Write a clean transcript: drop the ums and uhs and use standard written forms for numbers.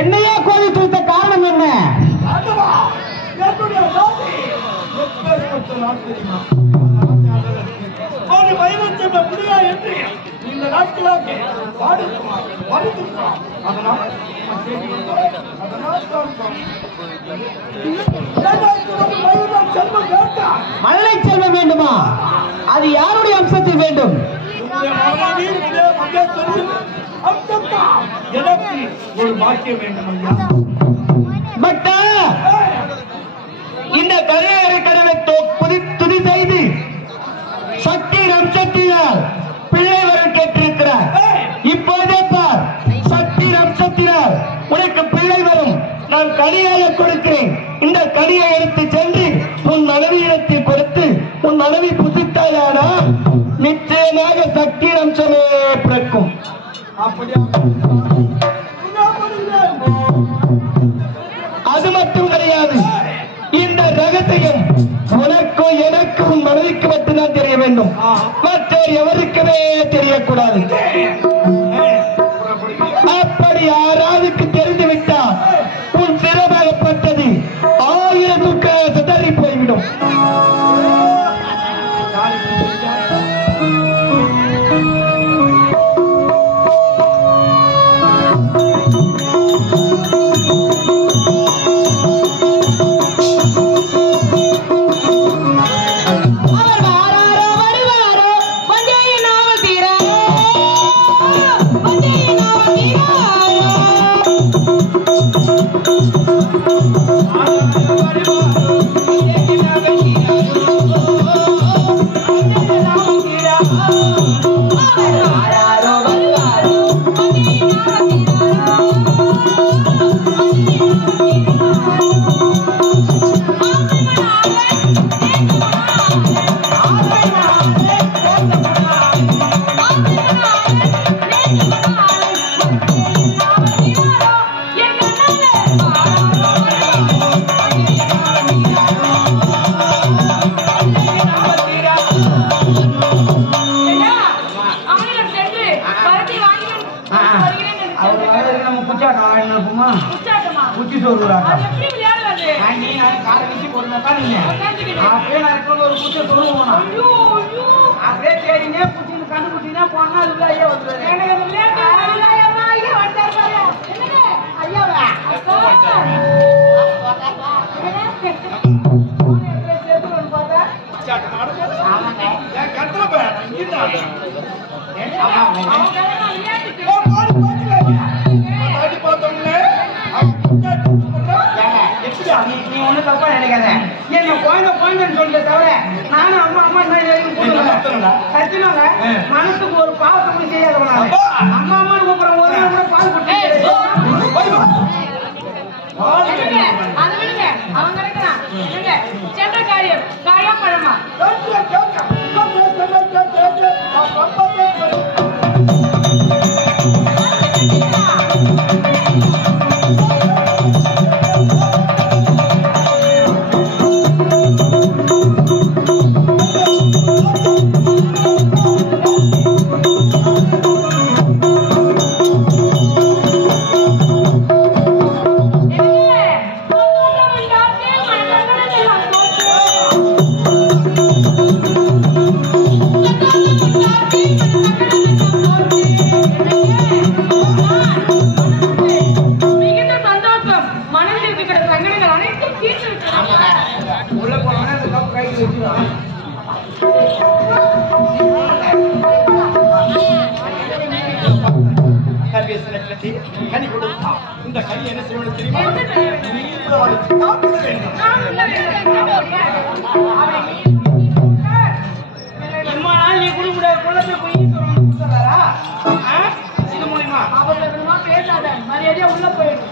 என்னையா கோவில் தூத்த காரணம் என்ன? இந்த நாட்களாக மழலை செல்வம் வேண்டுமா? அது யாருடைய அம்சத்தில் வேண்டும்? எனக்கு ஒரு பாக்கியம் வேண்டும் ஐயா. பட் இந்த கரையறை கடவை துதி செய்து சக்தி அம்சத்தினால் பிள்ளை வர கேட்டிருக்கிறார். இப்போதே பார், சக்தி அம்சத்தினால் உனக்கு பிள்ளை வரும். நான் கனியாக கொடுக்கிறேன். இந்த கனியை எடுத்து சென்று உன் மனைவியிடத்தில் கொடுத்து உன் மனைவி புசித்தாயானால் நிச்சயமாக சக்தி அம்சமே பிறக்கும். அது மட்டும் கிடையாது, இந்த ரகசியம் உனக்கும் எனக்கும் உன் மனைவிக்கு மட்டும்தான் தெரிய வேண்டும். மற்ற எவருக்குமே தெரியக்கூடாது. அப்படி யாராவதுக்கு தெரிந்துவிட்டால் உன் சிறப்பாகப்பட்டது 1000 சிதறி போய்விடும். மனசுக்கு ஒரு பாவத்தை செய்யாத அம்மா அம்மா பால் குட்டி சென்ற காரியம் காயா பழமா சுத்தி கிடக்கிற அங்கங்கள் அனைத்தும் தீர்த்து விட்டேன். உள்ள போனோம்னா அந்த கப் கைக்கு வச்சுக்கலாம். கனி கொடுத்தா இந்த கை என்ன செய்யணும் தெரியுமா? நீண்ட வளைச்சு சாப்பிட வேண்டும். இம்மா நாள் நீ குடும்ப குளத்தை போய் சொல்றாரா? இது மூலியமா பேசாத மரியாதையா உள்ள போயிடும்.